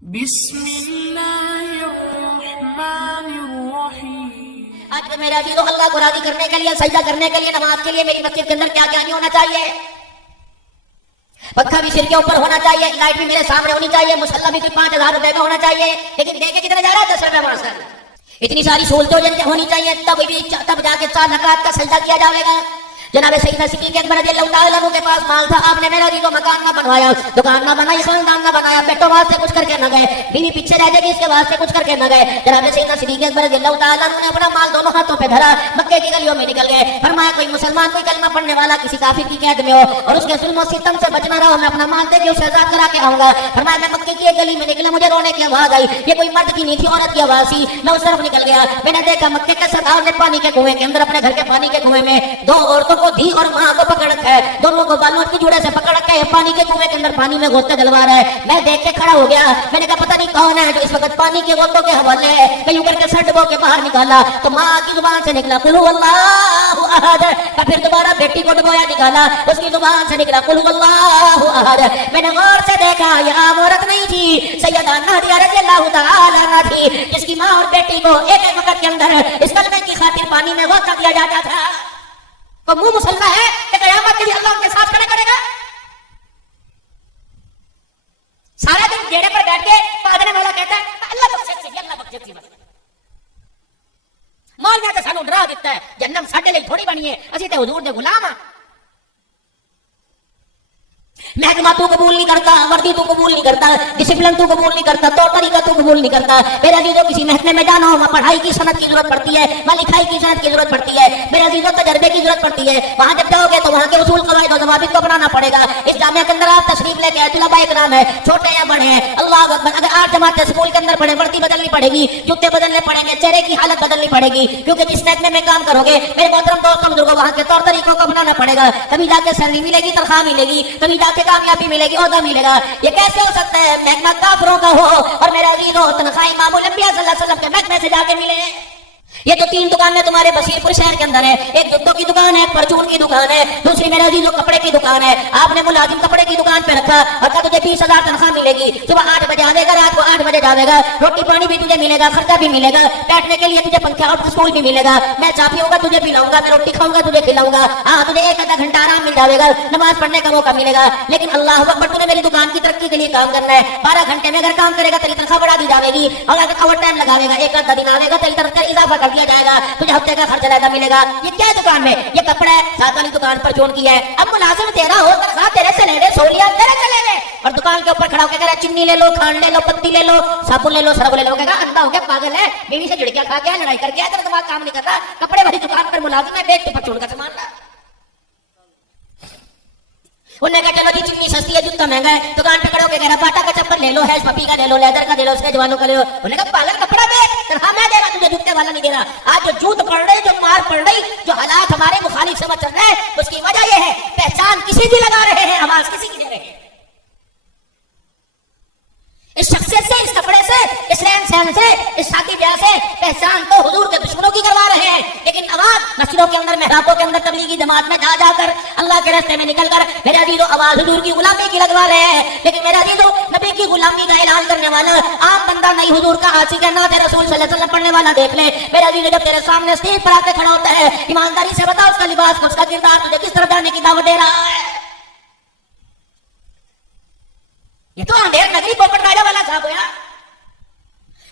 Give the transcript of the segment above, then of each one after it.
बिस्मिल्लाहिर्रहमानिर्रहीम। आज मेरे अजीजों, अल्लाह को राजी करने के लिए, सजदा करने के लिए, नमाज के लिए मेरी मस्जिद के अंदर क्या क्या नहीं होना चाहिए? पंखा भी सिर के ऊपर होना चाहिए, लाइट भी मेरे सामने होनी चाहिए, मुसल्ला भी 5,000 रुपए का होना चाहिए। लेकिन देखे कितने जा रहा है? 10 रुपए मास्टर। इतनी सारी सहूलतें होनी चाहिए, तब जाके 4 रकात का सजदा किया जाएगा। जनाब सैयदना सिद्दीक़ अकबर रज़ियल्लाहु ताला अन्हु के पास माल था, आपने मेरा जी को मकान ना बनवाया, दुकान ना बनाई, खानदान ना बनाया, बेटों वास्ते कुछ करके न गए, बीवी पीछे रह जाएगी इसके वास्ते कुछ करके न गए। जनाब सैयदना सिद्दीक़ अकबर रज़ियल्लाहु ताला अन्हु ने अपना माल दोनों हाथों पे धरा, मक्के की गलियों में निकल गए। फरमाया कोई मुसलमान, कोई कलमा पढ़ने वाला किसी काफिर की कैद में हो और उसके जुल्म सितम से बचना रहो, मैं अपना माल देके उसे आजाद करा के आऊंगा। फरमाया मैं मक्के की एक गली में निकला, मुझे रोने की आवाज आई, ये कोई मर्द की नहीं थी, औरत की आवाज थी। मैं उस तरफ निकल गया, मैंने देखा मक्के के सरदार ने पानी के कुएं के अंदर, अपने घर के पानी के कुएं में 2 औरतों को, धी और मां को पकड़ रखा है, दोनों को बालों की जुड़े से पकड़ रखा है, पानी के कुएं के अंदर पानी में गोते दिलवा रहा है। मैं देख के खड़ा हो गया, मैंने कहा पता नहीं कौन है जो इस वक्त पानी के गोतों के हवाले है। कहीं करके सट बो के बाहर निकाला तो माँ की जुबान से निकला कुल हुवल्लाहु अहद, फिर दोबारा बेटी को डुबोया, निकाला उसकी जुबान से निकला कुल हुवल्लाहु अहद। मैंने गौर से देखा, यह आम औरत नहीं थी, सैयदा नादिया रज़ियल्लाहु ताला अन्हा थी, जिसकी माँ और बेटी को एक एक वक्त के अंदर इस कलमे की खातिर पानी में गोता दिया जाता था। तो मुंह मुसलमा है कि क़यामत के लिए अल्लाह उनके साथ खड़े करेगा? सारा दिन जेड़े पर बैठ के पादने वाला कहता है अल्लाह बख्शे सी, अल्लाह बख्शे सी। बस मौलवियां तो सानू डरा दिता है, जन्नत साडे लिए थोड़ी बनी है, असि ते हुजूर दे गुलाम हां। महकमा तू कबूल नहीं करता, वर्दी तू कबूल नहीं करता, डिसिप्लिन तू कबूल नहीं करता, तौर तरीका तू कबूल नहीं करता। मेरे अजीजों, किसी महकमे में जाना हो, वहाँ पढ़ाई की सनद की जरूरत पड़ती है, वहाँ लिखाई की सनद की जरूरत पड़ती है, मेरे अजीजों तजर्बे की जरूरत पड़ती है। वहाँ जब जाओगे तो वहाँ के उसूल कवायद और ज़वाबित को अपनाना पड़ेगा। इस जामिया के अंदर आप तशरीफ लेके आए, तुलबा इकराम है, छोटे या बड़े हैं, अल्लाह अकबर। अगर 8 जमातें स्कूल के अंदर पढ़े, वर्दी बदलनी पड़ेगी, जूते बदलने पड़ेंगे, चेहरे की हालत बदलनी पड़ेगी, क्योंकि जिस महकमे में काम करोगे मेरे मोहतरम दोस्तों बुजुर्गों, वहाँ के तौर तरीकों को अपनाना पड़ेगा। कभी जाके सैलरी मिलेगी, तनख्वाह मिलेगी, कभी जाके कामयाबी मिलेगी, ओहदा मिलेगा। ये कैसे हो सकता है महकमा काफिरों का हो और मेरा अजीजों तनख्वाह इमामुल अंबिया सल्लल्लाहु अलैहि वसल्लम के महकमे से जाके मिले? ये तो 3 दुकानें तुम्हारे बसीरपुर शहर के अंदर है, एक जूतों की दुकान है, परचून की दुकान है, दूसरी मेरा अजीजों कपड़े की दुकान है। आपने मुलाजिम कपड़े की दुकान पे रखा और कहा तुझे 20,000 तनख्वाह मिलेगी, सुबह 8 बजे आवेगा, रात को 8 बजे जावेगा, रोटी पानी भी तुझे मिलेगा, खर्चा भी मिलेगा, बैठने के लिए तुझे पंखा और स्टूल भी मिलेगा, मैं चाय पीऊंगा तुझे पिलाऊंगा, मैं रोटी खाऊंगा तुझे खिलाऊंगा, हाँ तुझे 1 आधा घंटा आराम मिल जाएगा, नमाज पढ़ने का मौका मिलेगा। लेकिन अल्लाह अकबर, तूने मेरी दुकान की तरक्की के लिए काम करना है, 12 घंटे में अगर काम करेगा तेरी तनख्वाह बढ़ा दी जाएगी, और अगर ओवर टाइम लगावेगा 1 आधा दिन आवेगा तेरी तनख्वाह इजाफा कर दिया जाएगा, तुझे हफ्ते का खर्चा ज्यादा मिलेगा। ये क्या है दुकान में? ये कपड़ा है, साथ वाली दुकान पर चोन की है। अब मुलाजिम तेरा हो, तनख्वाह तेरे से ले ले, सोलिया तेरे से ले ले, और दुकान के ऊपर खड़ा होकर कह रहा चीनी ले लो, खांड ले लो, पत्ती ले लो, साबुन ले लो, सरफ ले लो। कहेगा अंधा हो गया, पागल है, बीवी से झिड़कियां खा गया, लड़ाई कर गया, तेरा दिमाग काम नहीं करता। कपड़े वाली दुकान पर मुलाजिम है, बेच पर चोन का सामान ला। उन्होंने कहा चलो जी चीनी सस्ती है, जूता महंगा है, दुकान पे खड़े होकर कह रहा बाटा का चप्पल ले लो, हैश पपी का ले लो, लेदर का ले लो, उसके जवानों का ले लो। उन्होंने कहा पागल, कपड़ा बेच, तनख्वाह मैं दे रहा, तुझे जूते वाला नहीं दे रहा। आज जो जूत पड़ रही, जो मार पड़ रही, जो हालात हमारे मुखालिफ समझ चल रहे हैं, उसकी वजह यह है पहचान किसी की लगा रहे हैं, आवाज किसी की दे रहे हैं। इस शख्सियत से, इस कपड़े से, इस रहन सहन से, इस शादी ब्याह से पहचान तो हुजूर के दुश्मनों की करवा रहे हैं। लेकिन आवाज मस्जिदों के अंदर, मेहराबों के अंदर, तबलीगी जमात में जा जाकर, अल्लाह के रास्ते में निकलकर मेरे अजीजों आवाज हुजूर की गुलामी की लगवा रहे हैं। लेकिन मेरे अजीजों, नबी की गुलामी का ऐलान करने वाला आम बंदा नहीं, हुजूर का आशिक है, नात रसूल सल्लल्लाहु अलैहि वसल्लम पढ़ने वाला देख ले। मेरे अजीजों, जब तेरे सामने स्टेज पर आके खड़ा होता है, ईमानदारी से बता उसका लिबास, उसका किरदार तुझे किस तरह जाने की दावत दे रहा है? ये तो अंधेर नगरी पोपट राजा वाला साहब हुआ,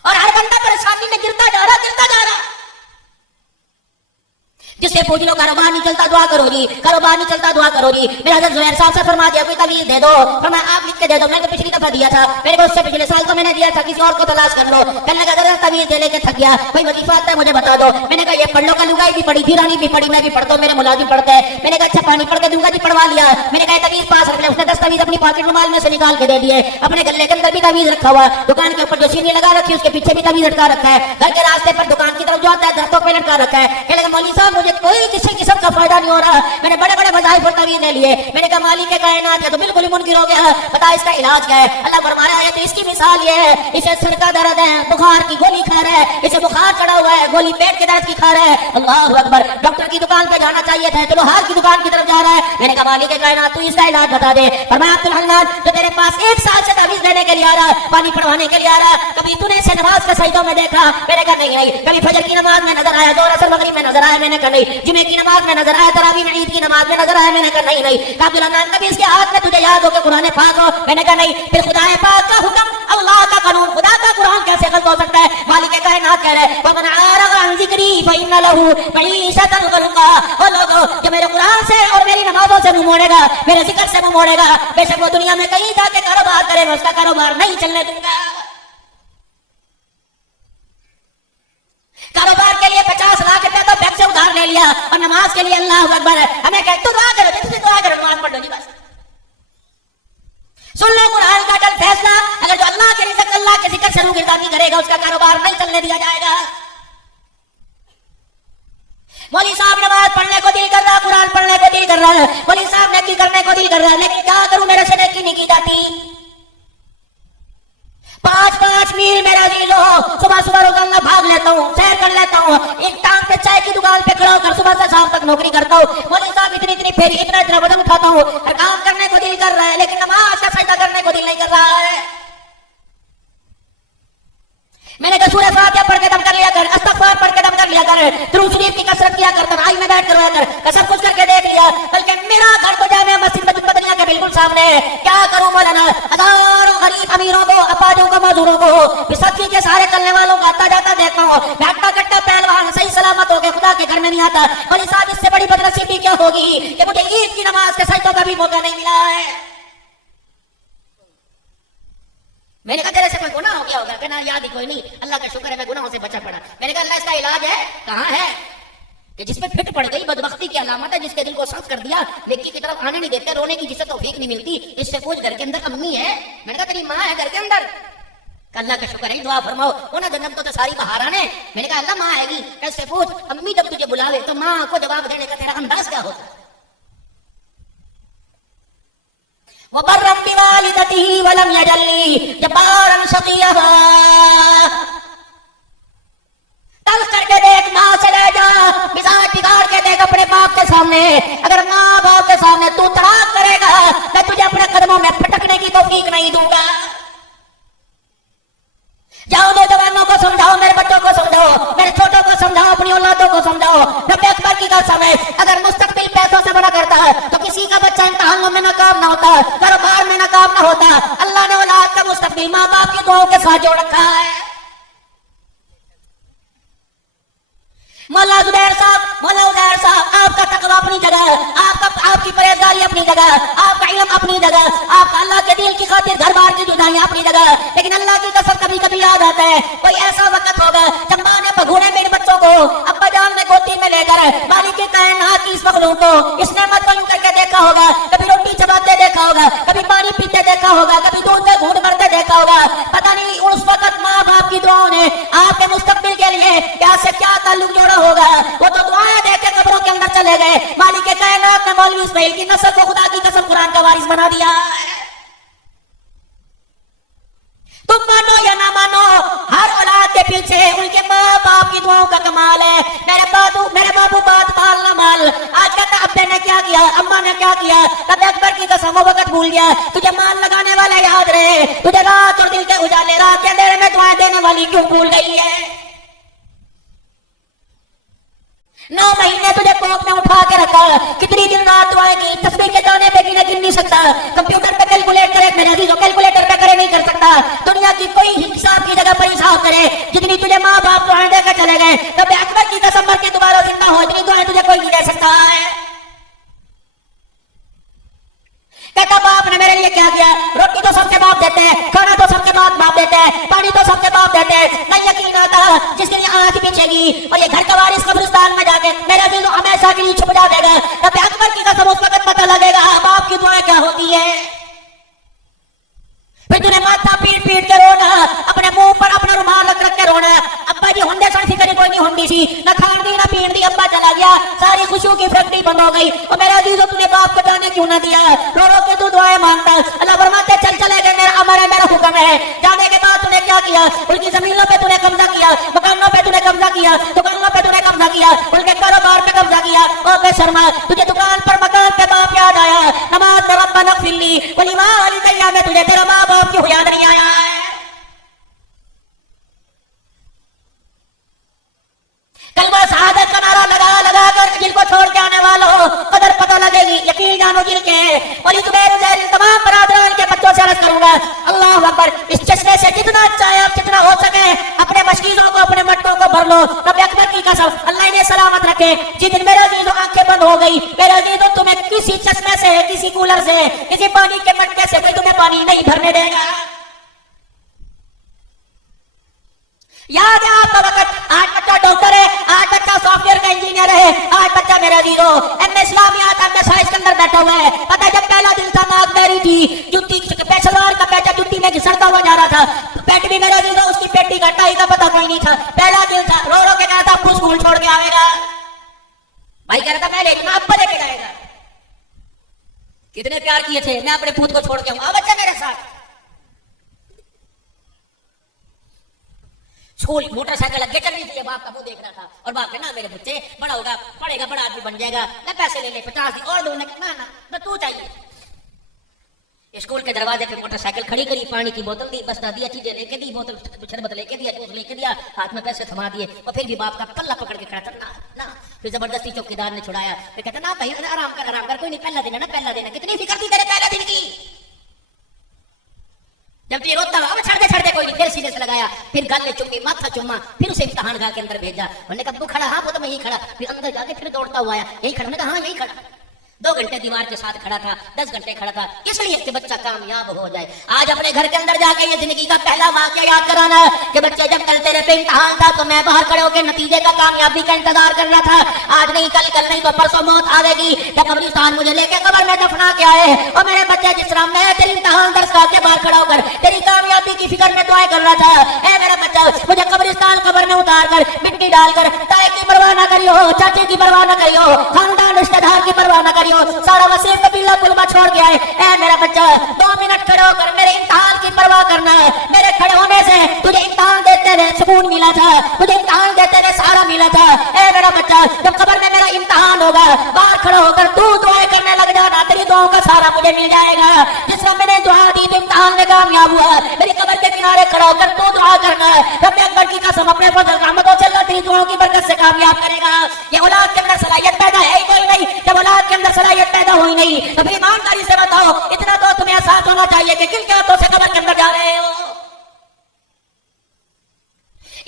और हर बंदा परेशानी में गिरता जा रहा। जिससे पूछ लो कारोबार नहीं चलता दुआ करो जी, कारोबार नहीं चलता दुआ करो जी। मेरा हज़रत ज़ुहैर साहब से फरमा दिया कोई तवीज़ दे दो, फरमाया आप लिख के दे दो, मैंने तो पिछली दफा दिया था, मेरे को उससे पिछले साल तो मैंने दिया था, किसी और को तलाश कर लो। कहने लगा अगर तवीज़ दे लेके थक गया, कोई वजीफा आता है मुझे बता दो। मैंने कहा ये पढ़ लो, का लुगाई भी पढ़ी थी, रानी भी पढ़ी, मैं भी पढ़ता हूँ, मेरे मुलाजिम पढ़ते हैं। मैंने कहा अच्छा पानी पढ़ के दूंगा जी, पढ़वा लिया। मैंने कहा तवीज़ पास रख ले, उसने 10 तवीज़ अपनी पॉकेट रुमाल में से निकाल के दे दिए, अपने गले के अंदर भी तवीज़ रखा हुआ, दुकान के ऊपर जो सीढ़ी लगा रखी है उसके पीछे भी तवीज़ लटका रखा है, घर के रास्ते पर दुकान की तरफ जो आता है दरख्तों पे लटका रखा है। कहने लगा मौलवी साहब मुझे मुझे कोई किसी किस्म का फायदा नहीं हो रहा, मैंने बड़े बड़े वज़ाइफ और तवीज़ ले लिए, मैंने कहा मालिक कायनात है तो बिल्कुल ही मुनकिर हो गया, बता इसका इलाज क्या है? अल्लाह फरमा रहा है तो इसकी मिसाल ये है, इसे सर का दर्द है, बुखार की गोली खा रहा है, इसे बुखार चढ़ा हुआ है, गोली पेट के दर्द की खा रहा है, अल्लाह अकबर, डॉक्टर की दुकान पे जाना चाहिए था तो लोहार की दुकान की तरफ जा रहा है। मैंने कहा मालिक कायनात तू इसका इलाज बता दे। फरमाया अब्दुल हन्नान तो तेरे पास 1 साल से तावीज़ लेने के लिए आ रहा, पानी पढ़वाने के लिए आ रहा, कभी तूने इसे नमाज के सजदों में देखा? मैंने कहा नहीं नहीं। कभी फजर की नमाज में नजर आया, जोहर असर मगरिब में नजर आया? मैंने कहा नहीं। जुमे की नमाज में नजर आया, तरावी में ईद की नमाज में नजर आया? मैंने कहा नहीं नहीं। कहा अब्दुल हन्नान कभी इसके हाथ में तुझे याद हो कि कुरान पाक हो? मैंने कहा नहीं। फिर खुदा पाक का हुक्म, अल्लाह का कानून, खुदा का कुरान कैसे गलत हो सकता है? मालिक कायनात कह रहे हैं वमन आरगा अन ज़िक्री फइन्न लहू मईशतन ज़ल्का, ओ लोगों जो मेरे कुरान से और मेरी नमाजों से मुंह मोड़ेगा, मेरे जिक्र से मुंह मोड़ेगा, बेशक वो दुनिया में कहीं जाके कारोबार करे, मैं उसका कारोबार नहीं चलने दूंगा। कारोबार के लिए 50 लाख रुपए तो बैंक से उधार ले लिया और नमाज के लिए अल्लाह अकबर हमें कहते तो दुआ करो, जैसे दुआ करो, नमाज पढ़ लो जी बस। सुन लो कुरान का कल फैसला, अगर जो अल्लाह के रिज़्क़, अल्लाह के जिक्र से रूगिरदानी करेगा उसका कारोबार नहीं चलने दिया जाएगा। मौलवी साहब नमाज पढ़ने को दिल कर रहा, कुरान पढ़ने को दिल कर रहा है, मौलवी साहब नेकी करने को दिल कर रहा है, लेकिन क्या करूं मेरे से नेकी नहीं की जाती। 5-5 मील मेरा अजीज हो, सुबह सुबह रोजाना भाग लेता हूँ, सैर कर लेता हूँ, एक टांग पे चाय की दुकान पे खड़ा होकर सुबह से शाम तक नौकरी करता हूँ, मौलवी साहब इतनी इतनी फेरी, इतना इतना वजन उठाता हूँ, हर काम करने को दिल कर रहा है लेकिन नमाज का सजदा करने को दिल नहीं कर रहा है। मैंने कहा सूरह फातिहा पढ़ के दम कर लिया कर, इस्तग़फ़ार पढ़ के दम कर लिया कर, दुरूद शरीफ की कसरत किया कर, तन्हाई में बैठ कर रोया कर, सब कुछ करके देख लिया, बल्कि मेरा घर तो जामे मस्जिद मदनिया के बिल्कुल सामने है। क्या करूं मौलाना, हजारों गरीब अमीरों को, अपाजों को, मजदूरों को, विसक्ति के सारे चलने वालों को आता जाता देखता हूं, बैठता कट्टा पहलवान सही सलामत हो गए, खुदा के घर में नहीं आता। मौलवी साहब इससे बड़ी बदनसीबी क्या होगी कि मुझे ईद की नमाज के सजदों का भी मौका नहीं मिला है। मैंने कहा तेरे से कोई गुनाह हो गया होगा? कहना याद ही कोई नहीं, अल्लाह का शुक्र है मैं गुनाहों से बचा पड़ा। मैंने कहा अल्लाह इसका इलाज है? कहाँ है? कि जिसपे फिट पड़ गई, बदबख्ती की अलामत है, जिसके दिल को सख्त कर दिया, नेकी की तरफ आने नहीं देते, रोने की जिसे तौफीक नहीं मिलती, इससे पूछ घर के अंदर अम्मी है? मैंने कहा तेरी माँ है घर के अंदर? अल्लाह का शुक्र है, दुआ फरमाओ, उन्हें जन्नत तो सारी बहार ने। मैंने कहा अल्लाह माँ आएगी, कैसे पूछ, अम्मी जब तुझे बुलावे तो माँ को जवाब देने का तेरा अंदाज क्या होता है? वबर्रम बिवालिदतिही वलम यजल्ली जब्बारन शक़िय्या, तल्ख करके देख, माँ से ले जा, मिजाज बिगाड़ के देख अपने बाप के सामने। अगर माँ बाप के सामने तू तड़ाक करेगा मैं तुझे अपने कदमों में फटकने की तौफीक नहीं दूंगा। जाओ नौजवानों को समझाओ, मेरे बच्चों को समझाओ, मेरे छोटों को समझाओ, अपनी औलादों को समझाओ, रब्बे अकबर की कसम है अगर मुस्तकबिल पैसों से बना करता है तो किसी का बच्चा इम्तिहानों में नाकाम ना होता, कारोबार में नाकाम ना होता। अल्लाह ने औलाद का मुस्तकबिल माँ बाप की दुआओं के साथ जोड़ रखा है। मौला जुबैर साहब, मौला उदैर साहब, आपका तकवा अपनी जगह, आपकी परहेजगारी अपनी जगह, आपका इल्म अपनी जगह, आपका अल्लाह के दिल की खातिर घर बार की जुदाइयां अपनी जगह, लेकिन अल्लाह की कसम कभी कभी याद आता है, कोई ऐसा वक्त होगा जब माँ ने भगोड़े मेरे बच्चों को अब्बा जान ने गोदी में लेकर मालिक के कायनात की इस मखलूक को, इस नेमत को यूं करके देखा होगा, कभी रोटी चबाते देखा होगा, कभी पानी पीते देखा होगा, कभी दूध में घूंट भरते देखा होगा। पता नहीं उस वक्त माँ बाप की दुआओं ने आपके मुस्तकबिल के लिए क्या से क्या ताल्लुक जोड़ा होगा। वो तो दुआएं देके कब्रों के अंदर चले गए, मालिक के कायनात ने मौलवी इस्माइल की नस्ल को खुदा की कसम कुरान का वारिस बना दिया। तुम मानो या ना मानो, हर औलाद के पीछे उनके माँ बाप की दुआओं का कमाल है। मेरे बाबू बात माल ना माल, आज कहता अब्बे ने क्या किया, अम्मा ने क्या किया, तब अकबर की कसम वो वक्त भूल गया। तुझे माल लगाने वाले याद रहे, तुझे रात और दिल के उजाले, रात के अंधेरे में दुआएं देने वाली क्यों भूल गई है? 9 महीने तुझे कोख में उठा के रखा, कितनी दिन रात दुआएं की, तस्बीह के दाने पे गिन नहीं सकता, कंप्यूटर पे कैलकुलेट करे मेरे अजीजों, कैलकुलेटर पे करे नहीं कर सकता, दुनिया की कोई हिसाब की जगह पर हिसाब करे, जितनी तुझे माँ बाप दुआएं देकर चले गए, तब अकबर की कसम भर के दोबारा जिंदा हो, इतनी दुआएं तुझे कोई नहीं दे सकता है। कहता बाप ने मेरे लिए क्या किया, रोटी तो सबके बाप देते हैं, खाना तो सबके बाप देते हैं, पानी तो सबके बाप देते हैं, नहीं यकीन आता जिसके लिए आंख पीछेगी और ये घर का वारिस कब्रिस्तान में जाके मेरा दिल हमेशा के लिए छुप जाएगा, तब अकबर की कसम उस वक्त पता लगेगा बाप की दुआएं क्या होती है। फिर तूने माथा पीट पीट के रोना, अपने मुंह पर अपना रुमाल रख के रोना, अब्बा जी होंदे सन फिक्र कोई नहीं होंदी सी, ना खान दी ना पीन दी, अब्बा चला गया, बंद हो गई। और मेरे अजीजों तूने बाप को जाने क्यों ना दिया? रो रो के तू दुआएं मांगता। अल्लाह फरमाते चल चले गए, मेरा अमर है, मेरा हुक्म है। जाने के बाद तूने क्या किया? उनकी जमीनों पे तूने कब्जा किया, मकानों पे तूने कब्जा किया, दुकानों पे तूने कब्जा किया, उनके कारोबार पे कब्जा किया। और बेशर्मा तुझे दुकान पर मकान पे बाप याद आया, नमाज रब्बना फिल्ली वलिमा वालिदैया में तुझे तेरा माँ बाप क्यों याद नहीं आया है? कलमा शहादत का नारा लगा लगा कर जिनको छोड़ के आने वालों कदर पता लगेगी, यकीन जानो जिल के। और इस बेर तमाम बरादरान के बच्चों से अर्ज करूंगा, अल्लाह अकबर, इस चश्मे से जितना चाहे आप जितना हो सके अपने मशकीजों को अपने मटकों को भर लो। नबी अकबर की कसम, अल्लाह इन्हें सलामत रखे। जिस दिन मेरे अजीजों आंखें बंद हो गई, मेरे अजीजों तुम्हें किसी चश्मे से, किसी कूलर से, किसी पानी के मटके से कोई तुम्हें पानी नहीं भरने देगा। याद है आपका वक्त, आज बच्चा डॉक्टर है, आज बच्चा सॉफ्टवेयर का इंजीनियर है, आज बच्चा मेरा अजीजों एमए इस्लामियात एमए साइंस के अंदर बैठा हुआ है। पता है जब पहला दिन था नाक बैरी थी, जुत्ती सलवार का पैचा जुत्ती में घिसड़ता हुआ जा रहा था, पेट भी मेरा अजीजों उसकी पेटी का टाई का पता कोई नहीं था। पहला दिन था, रो रो के कहा था आपको स्कूल छोड़ के आएगा। भाई कह रहा था मैं ले लूंगा, आपको लेके जाएगा। कितने प्यार किए थे, मैं अपने पूत को छोड़ के आऊंगा, बच्चा मेरे साथ। स्कूल मोटरसाइकिल लगे चल रही थी, बाप का मुंह देख रहा था और बाप कहना मेरे बच्चे बड़ा होगा, पढ़ेगा, बड़ा आदमी बन जाएगा, मैं पैसे ले ले 50 दी और दो। ना तू चाहिए। स्कूल के दरवाजे पे मोटरसाइकिल खड़ी करी, पानी की बोतल दी, बस दिया, चीजें लेके दी, बोतल शरबत लेके दिया, जूस लेके दिया, हाथ में पैसे थमा दिए और फिर भी बाप का पल्ला पकड़ के खड़ा था। ना फिर जबरदस्ती चौकीदार ने छुड़ाया, फिर कहता ना भाई आराम कर, कोई नहीं, पहला दिन है ना, पहला दिन है। कितनी फिक्र थी तेरे पहला दिन की? जब ये रोता अब छड़ दे कोई नहीं, फिर सीधे से लगाया, फिर गले चुम्मी, माथा चुम्मा, फिर उसे इम्तिहान घर के अंदर भेजा। उन्होंने कहा तू खड़ा? हाँ वो तो मैं यही खड़ा। फिर अंदर जाके फिर दौड़ता हुआ आया, यही खड़ा? उन्होंने कहा हाँ यही खड़ा। 2 घंटे दीवार के साथ खड़ा था, 10 घंटे खड़ा था, इसलिए कि बच्चा कामयाब हो जाए। आज अपने घर के अंदर जाके ये जिंदगी का पहला वाकया याद कराना कि बच्चे जब कल तेरे पे इम्तिहान था तो मैं बाहर खड़े होकर नतीजे का कामयाबी का इंतजार कर रहा था। आज नहीं कल नहीं तो परसों मौत आवेगी, तो कब्रिस्तान मुझे लेके कब्र में दफना के आए। और मेरे बच्चे जिस तरह मैं तेरी इम्तिहान दर्ज के बाहर खड़ा होकर तेरी कामयाबी की फिक्र में दुआएं कर रहा था, ए मेरा बच्चा मुझे कब्रिस्तान कब्र में उतार कर मिट्टी डालकर ताए की परवाह न करियो, चाचे की परवाह न करियो, खानदान रिश्तेदार की परवाह न करियो, सारा वसीयत कबीला कुलबा छोड़ के आए। ए मेरा बच्चा 2 मिनट खड़े होकर मेरे इम्तिहान की परवाह करना है। मेरे खड़े होने से तुझे इम्तिहान देते रहे सुकून मिला था, तुझे इम्तिहान देते रहे सहारा मिला था। ए मेरा बच्चा जब कब्र में मेरा इम्तिहान होगा, बाहर खड़े होकर तू दुआएं करने लग जाना, तेरी दुआओं का सहारा मुझे मिल जाएगा। जिस समय मैंने दुआ दी तो इम्तिहान में कामयाब हुआ, मेरी कब्र के किनारे खड़ा होकर तू दुआ करना है। रब्बे अकबर की कसम अपने फजल रहमतों से अल्लाह तेरी दुआओं की बरकत से कामयाब करेगा। ये औलाद के अंदर सलाहियत पैदा है ही कोई नहीं, जब औलाद के अंदर सलाहियत पैदा हुई नहीं तो फिर ईमानदारी से बताओ, इतना तो तुम्हें एहसास होना चाहिए कि किन के हाथों से कब्र के अंदर जा रहे हो।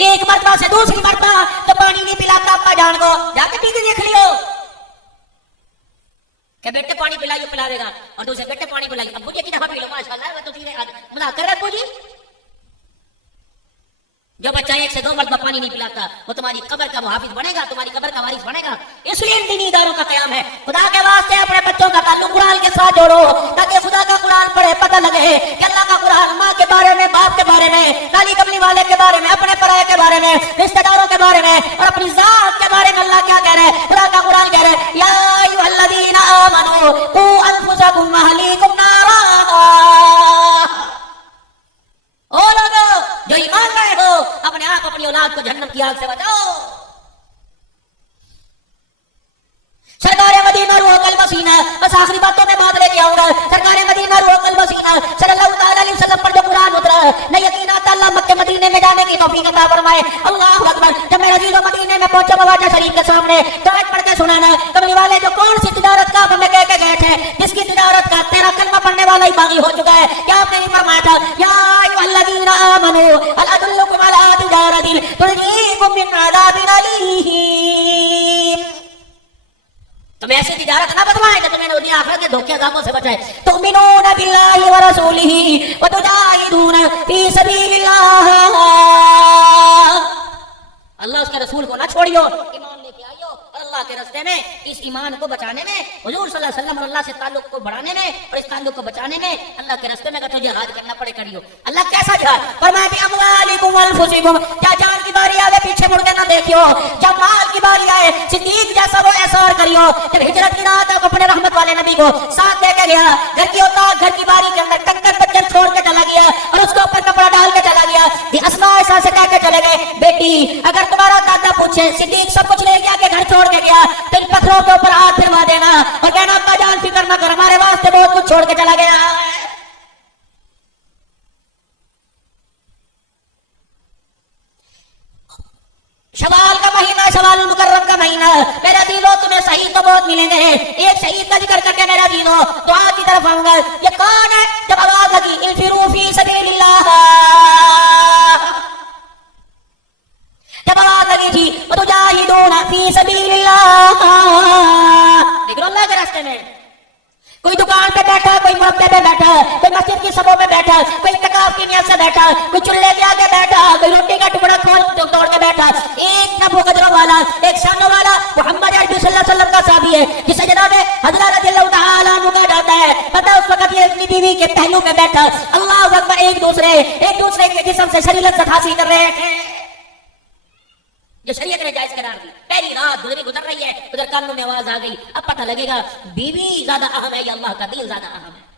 एक मरतबा से दूसरी मरतबा तो पानी नहीं पिलाता अब्बा जान को, जाके पी के देख लियो कि बेटे पानी पिलाइयो, पिलावेगा, और दूसरे बेटे पानी पिलाइयो, अब्बू जी की दफा पी लो माशाल्लाह, वो तो सीधे मजाक कर रहे अब्बू जी। जो बच्चा 1 से 2 मरतबा पानी नहीं पिलाता वो तुम्हारी कब्र का मुहाफिज बनेगा, तुम्हारी कब्र का वारिस बनेगा। इसलिए इन दीनी इदारों का कयाम है। खुदा के वास्ते अपने बच्चों का ताल्लुक कुरान के साथ जोड़ो, ताकि खुदा का कुरान पढ़े, पता लगे कि अल्लाह का कुरान माँ के बारे में, बाप के बारे में, काली कमली वाले के बारे में, अपने पराये के बारे में, रिश्तेदारों के बारे में और अपनी जात के बारे में अल्लाह क्या कह रहे हैं। खुदा का कुरान कह रहे हैं या अय्युहल्लज़ीना आमनू कू अनफुसकुम व अहलीकुम नारा। ओ लोगों जो ईमान लाए हो, अपने आप अपनी औलाद को जहन्नम की आग से बचाओ। सरकारे मदीना रूह कल मसीना, बस आखिरी बातों में बात लेके आऊंगा। सरकारे मदीना रूह कल मसीना सल्लल्लाहु तआला अलैहि वसल्लम पर जो कुरान उतरा न यकीन आता अल्लाह मक्के मदीने में जाने की तौफीक अता फरमाए। अल्लाहु अकबर। जब मेरे अजीजों मदीने में पहुंचा मवाजा शरीफ के सामने तो आज पढ़ के सुनाना कमली वाले जो कौन सी तिजारत का हमें कह के गए थे, जिसकी तिजारत का तेरा कलमा पढ़ने वाला ही बागी हो चुका है। क्या आपने नहीं फरमाया था या अय्युहल्लज़ीना आमनू हल अदुल्लुकुम अला तिजारतिन तुनजीकुम मिन अज़ाबिन अलीम। तुम्हें ऐसी तिजारत ना बतलाए कि तुम्हें दुनिया आखिरत के धोखे अज़ाबों से बचाए। तुमिनून बिल्लाहि व रसूलिही व तुजाहिदून फी सबीलिल्लाह। अल्लाह उसके रसूल को ना छोड़ियो, ईमान लेके आइयो और अल्लाह के रास्ते में इस ईमान को बचाने में, हुजूर सल्लल्लाहु अलैहि वसल्लम और अल्लाह से ताल्लुक को बढ़ाने में और इस ताल्लुक को बचाने में अल्लाह के रास्ते में अगर तुझे जिहाद करना पड़े करियो। अल्लाह कैसा जिहाद फरमाया? भी अमवालिकुम व अनफुसिकुम। क्या जान की बारी आवे पीछे पीछे मुड़ के ना देखियो। जब माल की बारी आए सिद्दीक जैसा वो एहसार करियो। जब हिजरत की रात आप अपने रहमत वाले नबी को साथ लेके गया, घर की औताक घर की बारी के अंदर कंकड़ बच्चन छोड़ के चला गया और उसके ऊपर कपड़ा डाल के चला गया। ये असमा ऐसा से कह के चले गए, बेटी अगर तुम्हारा दादा पूछे सिद्दीक सब कुछ ले गया के घर छोड़ के गया, तो इन पत्थरों के ऊपर हाथ फिरवा देना और कहना अब्बा जान फिक्र न कर, हमारे वास्ते बहुत कुछ छोड़ के चला गया। शवाल का महीना, शवाल मुकर्रम का महीना, मेरा दीनो तुम्हें शहीद तो बहुत मिलेंगे। एक शहीद का जिक्र करके मेरा दीनो तो आज की तरफ आऊंगा। ये कौन है? जब आवाज लगी इन्फिरू फी सबीलिल्लाह, जब आवाज लगी थी तो जाहिदूना फी सबीलिल्लाह, निकलो अल्लाह के रास्ते में। कोई दुकान पे बैठा, कोई मुरब्बे पे बैठा, कोई मस्जिद की सबों में बैठा, कोई इत्तिकाफ की नियत से बैठा, कोई चूल्हे के आगे बैठा, कोई रोटी का टुकड़ा खोल तोड़ के बैठा। एक नबो कदरों वाला, एक शानों वाला मोहम्मद अरबी सल्लल्लाहु अलैहि वसल्लम का साहबी है, जिसे जनाब हज़रत रज़ियल्लाहु तआला अन्हु कहा जाता है। पता उस वक्त ये अपनी बीवी के पहलू पे बैठा अल्लाहु अकबर एक दूसरे के जिस्म से शरीर लज़्ज़त हासिल कर रहे थे, जो शरीयत ने जायज करार दी। पहली रात गुजर रही है, उधर कानों में आवाज आ गई। अब पता लगेगा बीवी ज्यादा अहम है या अल्लाह का दिल ज्यादा अहम है।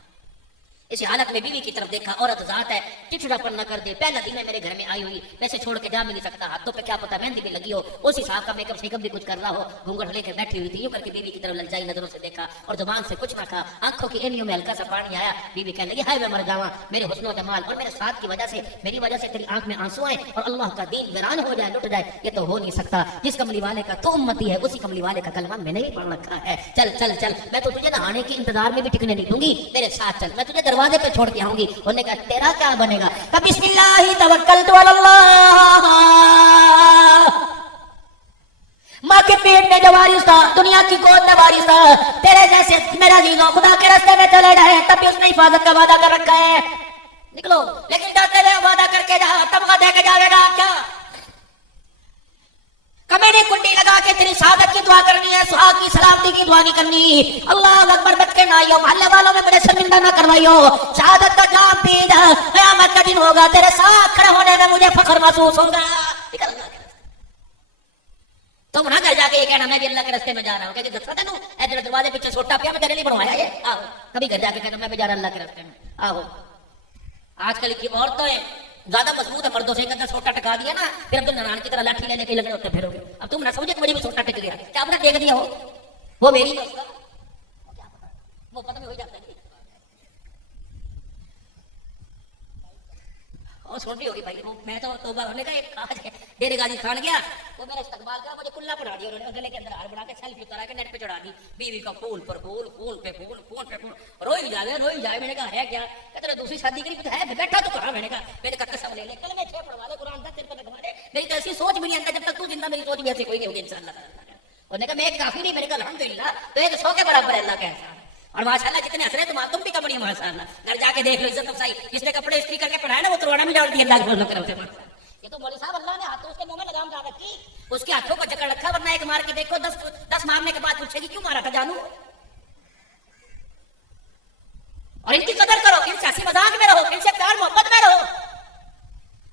इसी हालत में बीवी की तरफ देखा, औरत जात है, चिड़चिड़ापन न कर दे, पहला दिन है मेरे घर में आई हुई, वैसे छोड़ के जा भी नहीं सकता, हाथों पे क्या पता मेहंदी भी लगी हो, उस हिसाब का मेकअप शेकअप भी कुछ कर रहा हो, घूंघट लेकर बैठी हुई थी। यूं करके बीवी की तरफ ललचाई नजरों से देखा और जुबान से कुछ ना कहा, आंखों की एनियों में हल्का सा पानी आया। बीवी कहने लगी, हाय मैं मर जावा, मेरे हुस्न व जमाल और मेरे साथ की वजह से, मेरी वजह से तेरी आंख में आंसू आए और अल्लाह का दीन वीरान हो जाए, लुट जाए, ये तो हो नहीं सकता। जिस कमली वाले का तो उम्मती है, उसी कमली वाले का कलमा मैंने ही पढ़ रखा है। चल चल चल, मैं तो तुझे नहाने के इंतजार में भी टिकने नहीं दूंगी, मेरे साथ चल, मैं तुझे दरवाजे पे छोड़ के आऊंगी। उन्होंने कहा तेरा क्या बनेगा? बिस्मिल्लाह तवक्कलतु अलल्लाह। माँ के पेट में जो वारिस था, दुनिया की गोद में वारिस था, तेरे जैसे मेरा जीनो खुदा के रास्ते में चले जाए तब भी उसने हिफाजत का वादा कर रखा है। निकलो, लेकिन डरते हुए वादा करके जा, तमगा दे के जाएगा क्या? कमेने कुंडी लगा के तेरी शहादत की दुआ करनी है, सुहाग की सलामती की दुआ नहीं करनी। अल्लाह अकबर बच के ना आइयो, मोहल्ले वालों में बड़े शर्मिंदा ना करवाइयो। शहादत का जाम पी जा, क़यामत का दिन होगा, तेरे साथ खड़े होने में मुझे फख्र महसूस होगा। तुम ना घर जाके ये कहना मैं भी अल्लाह के रास्ते में जा रहा हूँ, क्या दस्ता तेनू इधर दरवाजे पीछे छोटा पिया मैं तेरे लिए बनवाया ये। आओ कभी घर जाके कहना मैं भी जा रहा अल्लाह के रास्ते में। आओ आजकल की औरतें ज्यादा मजबूत है मर्दों से, एक अंदर छोटा टका दिया ना, फिर अब तुम नारायण की तरह लाठी लेने के लगे होते फिरोगे। अब तुम ना समझे मुझे भी छोटा टिक गया, क्या आपने देख दिया हो वो मेरी वो पता नहीं हो जाता है। और सुन रही होगी भाई, वो मैं तो तौबा होने का एक आज डेरे गाजी खान गया, वो मेरा इस्तकबाल करा, मुझे कुल्ला पढ़ा दिया उन्होंने, गले के अंदर हार बना के सेल्फी उतारा के नेट पे चढ़ा दी, बीवी का फूल पर फूल, फूल पे फूल, फूल पे फूल, रोई जाए। मैंने कहा है क्या? कहते दूसरी शादी करी कुछ है बैठा तो कहा। मैंने कहा कसम ले ले, कल मैं 6 पढ़वा दे, कुरान 10 दिन पर लगवा दे, मेरी तो ऐसी सोच भी नहीं आता, जब तक तू जिंदा मेरी सोच भी ऐसी कोई नहीं होगी इंशाअल्लाह। उन्होंने कहा मैं एक काफी नहीं, मैंने कहा अल्हम्दुलिल्लाह, तो एक 100 के बराबर है अल्लाह का एहसान। और माशाल्लाह जितने हंस रहे तुम भी कपड़ी माशाल्लाह, घर जाके देख लो इज्जत अफसाई, जिसने कपड़े इस्त्री करके पढ़ाया ना वो तोड़ा में डाल दिया अल्लाह की तरफ से। ये तो मौलवी साहब अल्लाह ने हाथों उसके मुंह में लगाम डाल रखी, उसके हाथों को जकड़ रखा, वरना एक मार के देखो 10 मारने के बाद पूछेगी क्यों मारा था जानू। और इनकी कदर करो, इनसे हंसी मजाक में रहो, इनसे प्यार मोहब्बत में रहो।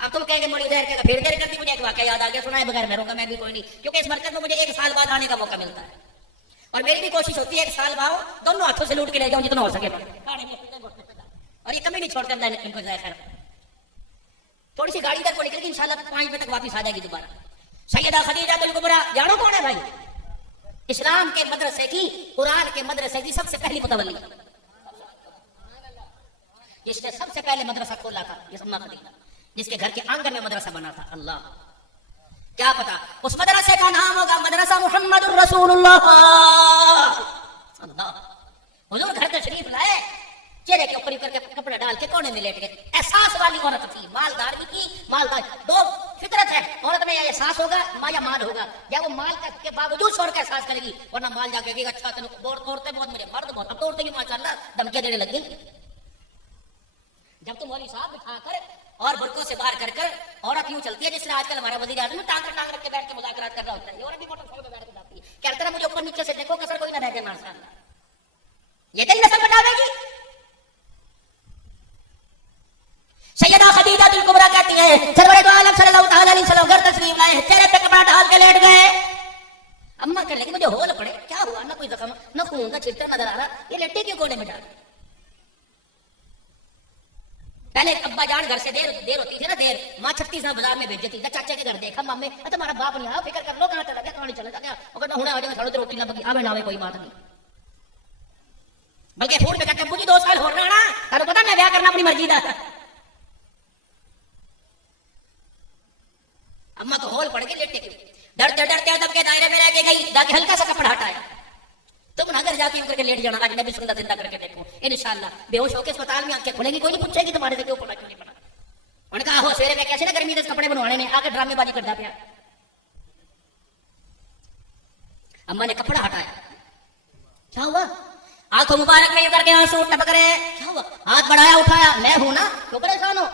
अब तुम कहेंगे मौलवी जहर के फिर देर करती, मुझे एक वाकया याद आ गया, सुनाए बगैर मैं रहूंगा मैं भी कोई नहीं, क्योंकि इस मरकज में मुझे 1 साल बाद आने का मौका मिलता है और मेरी भी कोशिश होती है 1 साल भाव दोनों हाथों से लूट के ले जाऊं जितना हो सके, और ये कभी नहीं छोड़ते अल्लाह इनको खैर। थोड़ी सी गाड़ी तक को निकल के इंशाल्लाह 5 बजे तक वापस आ जाएगी दोबारा। सैयदा खदीजातुल कुबरा जानो कौन है भाई? इस्लाम के मदरसे की, कुरान के मदरसे की सबसे पहली मुतवल्ली, जिसने सबसे पहले मदरसा खोला था, ये अम्मा खदीजा, जिसके घर के आंगन में मदरसा बना था। अल्लाह क्या पता उस मदरसे का नाम होगा मदरसा मुहम्मदुर रसूलुल्लाह। हुजूर घर तशरीफ लाए, चेहरे के ऊपर करके कपड़ा डाल के कोने में लेट गए। एहसास वाली औरत थी, मालदार भी थी, मालदार दो फितरत है औरत में, या एहसास होगा या माल होगा, या वो माल के बावजूद शोर का एहसास करेगी, वरना माल जाके कहेगी अच्छा तेन औरतें बहुत मुझे मर्द बहुत, अब तो औरतें भी माशाल्लाह धमकियां देने लग गई। जब तुम मौलवी साहब बिठा कर और बुरकों से बाहर कर औरत यूं चलती है जिसने आजकल हमारा वजीर आजम टांग रख के बैठ के मुज़ाकरात कर रहा होता है, ये औरत भी मोटरसाइकिल पे बैठ के जाती है, कहते हैं मुझे ऊपर नीचे से देखो कसर कोई ना रह जाए माशाल्लाह। ये तेरी नस्ल बनावेगी। सैयदा खदीजातुल कुबरा कहती है सरवरे दो आलम सल्लल्लाहु अलैहि वसल्लम घर तशरीफ लाए, चेहरे पे कपड़ा डाल के लेट गए। अम्मा कहने लगी मुझे होल पड़े, क्या हुआ? ना कोई जख्म, ना खून का छिट्टा नजर आ रहा, ये लेटे क्यों कोने में डाल? पहले अब्बा जान घर से देर होती थी ना, देर माँ 36 बाजार में भेज देती, चाचा के घर देखा मम्मी तुम्हारा बाप नहीं आया, फिक्र कर लो कहां चला गया, कहां चला गया, अगर हुणे आ जाएगा सालों रोटी ना बगी आवे ना आवे कोई बात नहीं। बल्कि फोन पे कहते बुजी 2 साल हो रहा ना, तारो पता मैं ब्याह करना अपनी मर्जी दा। अम्मा को होल पड़ के लेटे क्यों? डरते डरते अदब के दायरे में रह के गई, जाके हल्का सा कपड़ा हटाया। तुम ना घर जाके यूं करके लेट जाना, आज मैं भी सुंदर जिंदा करके देखूं इंशाल्लाह। बेहोश होकर अस्पताल में आंखें खुलेगी, कोई नहीं पूछेगी तुम्हारे से क्यों पड़ा क्यों नहीं पड़ा। उन्होंने कहा हो सवेरे में कैसे ना गर्मी के कपड़े बनवाने में आके ड्रामेबाजी करता पाया। अम्मा ने कपड़ा हटाया, क्या हुआ? आंखों मुबारक में यूं करके आंसू टपक रहे, क्या हुआ? हाथ बढ़ाया उठाया, मैं हूं ना, क्यों परेशान हो?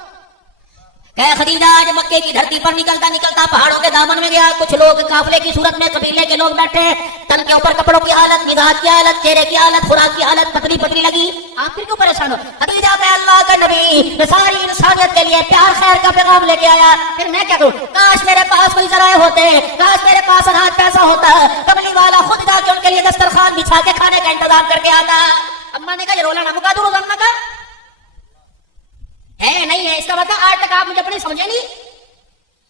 कह खदीजा आज मक्के की धरती पर निकलता निकलता पहाड़ों के दामन में गया, कुछ लोग काफिले की सूरत में कबीले के लोग बैठे, तन के ऊपर कपड़ों की हालत, मिजाज की हालत, चेहरे की हालत, खुराक की हालत पतली पतली लगी। आप फिर क्यों परेशान हो? खदीजा मैं अल्लाह का नबी, मैं सारी इंसानियत के लिए प्यार खैर का पैगाम लेके आया, फिर मैं क्या करूं? काश मेरे पास कोई जराए होते, काश मेरे पास अनाज पैसा होता, कमली वाला खुद जाके उनके लिए दस्तरखान बिछा के खाने का इंतजाम करके आता। अम्मा ने कहा ये रोला ना मुका दो रोजाना का है नहीं है, इसका मतलब आज तक आप मुझे अपनी समझे नहीं।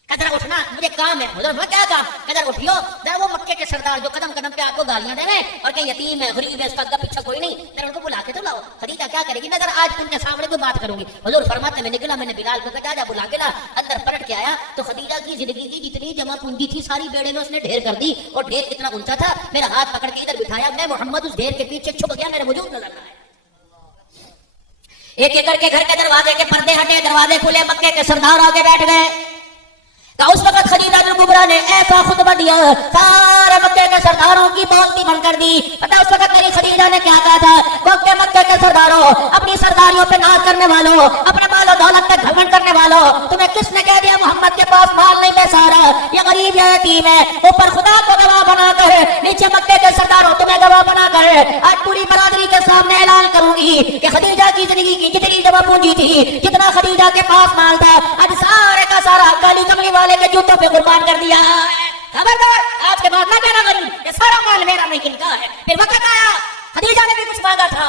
कदर उठना मुझे काम है, क्या काम? कदर उठियो, जरा वो मक्के के सरदार जो कदम कदम पे आपको गालियां दे रहे हैं और कहीं यतीम है गरीब है, उसका पीछा कोई नहीं, जरा उनको बुला के तो लाओ। खदीजा क्या करेगी? मैं जरा आज उनके सामने कोई बात करूंगी। हुजूर फरमाते मैं निकला, मैंने बिलाल को कहा जा बुला के ला, अंदर पलट के आया तो खदीजा की जिंदगी की जितनी जमा पूंजी थी सारी बेड़े में उसने ढेर कर दी, और ढेर कितना ऊंचा था, मेरा हाथ पकड़ के इधर बिठाया, मैं मोहम्मद उस ढेर के पीछे छुप गया, मेरे वजूद नजर ना आया। एक एक करके घर के दरवाजे के पर्दे हटे, दरवाजे खुले, मक्के के सरदार आगे बैठ गए। उस वक्त खदीजा बिन कुबरा ने ऐसा खुतबा दिया, सारे मक्के के सरदारों की बोलती बंद कर दी। पता उस वक्त मेरी खदीजा ने क्या कहा था? मक्के के सरदारों, अपनी सरदारियों पे नाज करने वालों, अपने मालो दौलत पे घमंड करने वालों, तुम्हें किसने कह दिया मोहम्मद के पास माल नहीं बेसारा, ये गरीब है यतीम है? ऊपर खुदा को गवाह बनाकर, नीचे मक्के के सरदारों तुम्हें गवाह बनाकर आज पूरी बरादरी के सामने ऐलान करूंगी कि खदीजा की जिंदगी की जितनी जमा पूंजी थी, जितना खदीजा के पास माल था, आज सारे का सारा काली कमली वाले के जूतों पे कुर्बान कर दिया। खबरदार आज के बाद ना कहना गरीब, ये सारा माल मेरा नहीं किनका है। फिर वक्त आया, खदीजा ने भी कुछ मांगा था,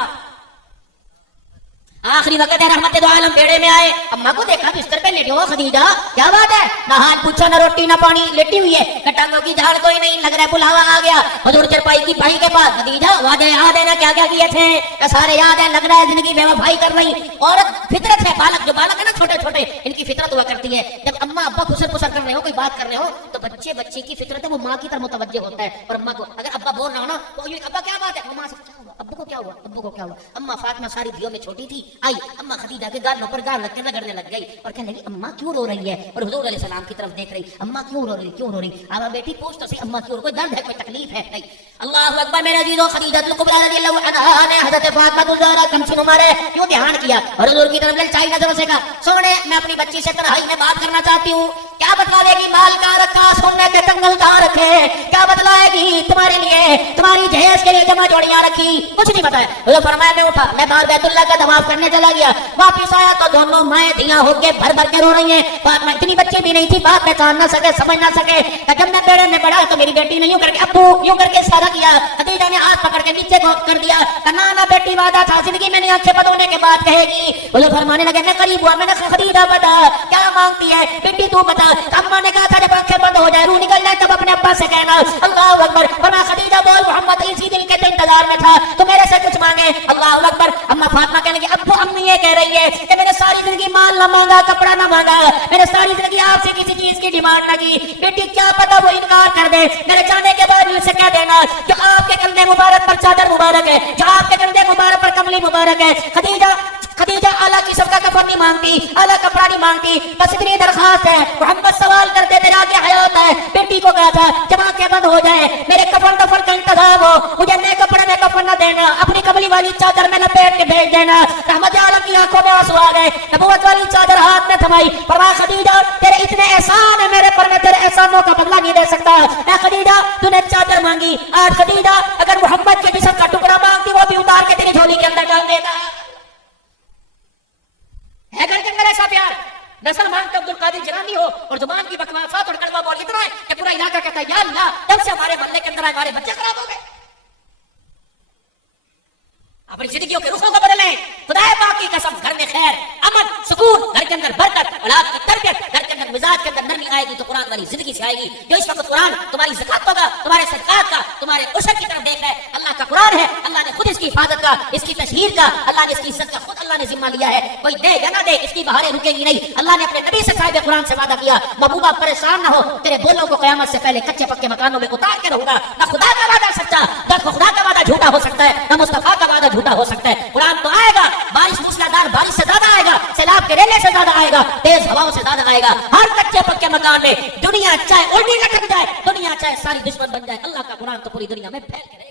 आखिरी वक्त है रहमत दो आलम बेड़े में आए, अम्मा को देखा बिस्तर पे लेटे हो। खदीजा क्या बात है? ना हाथ पूछा ना रोटी ना पानी, लेटी हुई है, कटांगों की झाड़ कोई नहीं, लग रहा है बुलावा आ गया। हुजूर चरपाई की भाई के पास, खदीजा वादे याद है ना क्या क्या किए थे? सारे याद है, लग रहा है जिंदगी बेवफाई कर रही। औरत फितरत है, बालक जो बालक है ना छोटे छोटे, इनकी फितरत हुआ करती है, जब अम्मा अब्बा खुसर पुसर कर रहे हो, कोई बात कर रहे हो, तो बच्चे की फितरत है वो माँ की तरफ मुतवज्जे होता है। और अम्मा को अगर अब्बा बोल रहा हो ना तो अब्बा क्या बात है, वो माँ से क्या हुआ, अब्बू को क्या हुआ, अब्बू को क्या हुआ? अम्मा फातिमा सारी धियों में छोटी थी, आई अम्मा खदीजा के गाल पर गाल रख के रगड़ने लग गई और कहने लगी अम्मा क्यों रो रही है? और हुजूर अलैहिस्सलाम की तरफ देख रही, अम्मा क्यों रो रही, क्यों रो रही? अब बेटी पूछ तो सही, अम्मा क्यों, कोई दर्द है, कोई तकलीफ है? नहीं। अल्लाहु अकबर। मेरे अजीजों, खदीजा कुबरा रज़ियल्लाहु अन्हा ने हज़रत फातिमा ज़हरा कमसी मुबारक क्यों ध्यान किया और हुजूर की तरफ ललचाई नजरों से कहा, सोने मैं अपनी बच्ची से तन्हाई में बात करना चाहती हूँ, क्या बतलाएगी? माल का रखा, सोने के कंगल कहाँ रखे, क्या बतलाएगी? तुम्हारे लिए, तुम्हारी जहेज के लिए जमा जोड़ियां रखी, कुछ नहीं बताया। हुजूर फरमाया मैं उठा, मैं बाहर बैतुल्लाह का तवाफ करने चला गया, वापिस आया तो दोनों माएं धियां होके भर भर के रो रही हैं। फातिमा इतनी बच्ची भी नहीं थी, बात पहचान ना सके, समझ ना सके। जब मैं बेड़े में बढ़ा तो मेरी बेटी ने यूं करके अब्बू यूं करके इशारा किया, खदीजा ने हाथ पकड़ के नीचे को कर दिया, ना ना बेटी वादा था जिंदगी में आंखें बंद होने के बाद कहेगी। बोले फरमाने लगे मैं करीब हुआ, मैंने खदीजा बता क्या मांगती है बेटी तू बता। अम्मा ने कहा था जब आंखें बंद हो जाए, रूह निकल जाए, तब अपने अब्बा से कहना। अल्लाहु अकबर। फरमा खदीजा बोल मोहम्मद इसी दिन के इंतजार में था तो मेरे से कुछ मांगे। अल्लाहु अकबर। अम्मा फातिमा कहने लगी अब्बू अम्मी ये कह रही है कि मैंने सारी जिंदगी माल ना मांगा, कपड़ा ना मांगा, मैंने सारी जिंदगी आपसे किसी चीज की डिमांड ना की। बेटी क्या पता वो इनकार कर दे, मेरे जाने के बाद मुझसे कह देना जो आपके कंधे मुबारक पर चादर मुबारक है, जो आपके कंधे मुबारक पर कमली मुबारक है। खदीजा आला किस्म का कफन नहीं मांगती, आला कपड़ा नहीं मांगती, बस इतनी दरखास्त है। मोहम्मद सवाल करते तेरा क्या हयात है? बेटी को कहा था जब आंखें बंद हो जाए मेरे कफन दफन का इंतजाम हो, मुझे नए कपड़े में कफन न देना, अपनी कमली वाली चादर में लपेट के भेज देना। रहमत आलम की आंखों में आंसू आ गए, नबूवत वाली चादर हाथ में थमाई। फरमाया खदीजा तेरे इतने एहसान है मेरे पर, मैं तेरे एहसानों का बदला नहीं दे सकता। मैं खदीजा तूने चादर मांगी, आज खदीजा अगर मोहम्मद के जिस्म का टुकड़ा मांगती वो भी उतार के तेरी झोली के अंदर डाल देगा। है घर के अंदर ऐसा प्यार? दरअसल मांगते अब्दुल कादिर जिलानी हो और जुबान की बकवासात और कड़वा बोल इतना है कि पूरा इलाका कहता है या अल्लाह तब से हमारे मोहल्ले के अंदर हमारे बच्चे खराब हो गए। अपनी जिंदगियों के रुखों को बदलें। खुदा पाक की कसम, घर में खैर, अमन, सुकून, घर के अंदर बरकत, औलाद की तरबियत, घर के अंदर मिजाज के अंदर नरमी आएगी तो कुरान वाली जिंदगी से आएगी। जो इस वक्त कुरान तुम्हारी ज़कातों का, तुम्हारे सदकात का, तुम्हारे उशर की तरफ देख रहा है, अल्लाह का कुरान है। अल्लाह ने खुद इसकी हिफाजत का, इसकी तशहीर का, अल्लाह ने इसकी इज्जत का खुद अल्लाह ने जिम्मा लिया है। कोई दे या ना दे, इसकी बहारें रुकेगी नहीं। अल्लाह ने अपने नबी से साहिब कुरान से वादा किया, महबूबा परेशान ना हो, तेरे बोलों को क़यामत से पहले कच्चे पक्के मकानों में उतार के रहूंगा। ना खुदा का वादा सच्चा, ना खुदा का वादा झूठा हो सकता है, ना मुस्तफा का वादा झूठा हो सकता है। कुरान तो आएगा, बारिश मूसलाधार बारिश से ज्यादा आएगा, सैलाब के रेले से ज्यादा आएगा, तेज हवाओं से ज्यादा आएगा। हर कच्चे पक्के मकान में दुनिया चाहे उल्टी लटक जाए, दुनिया चाहे सारी दुश्मन बन जाए, अल्लाह का कुरान तो पूरी दुनिया में फैल के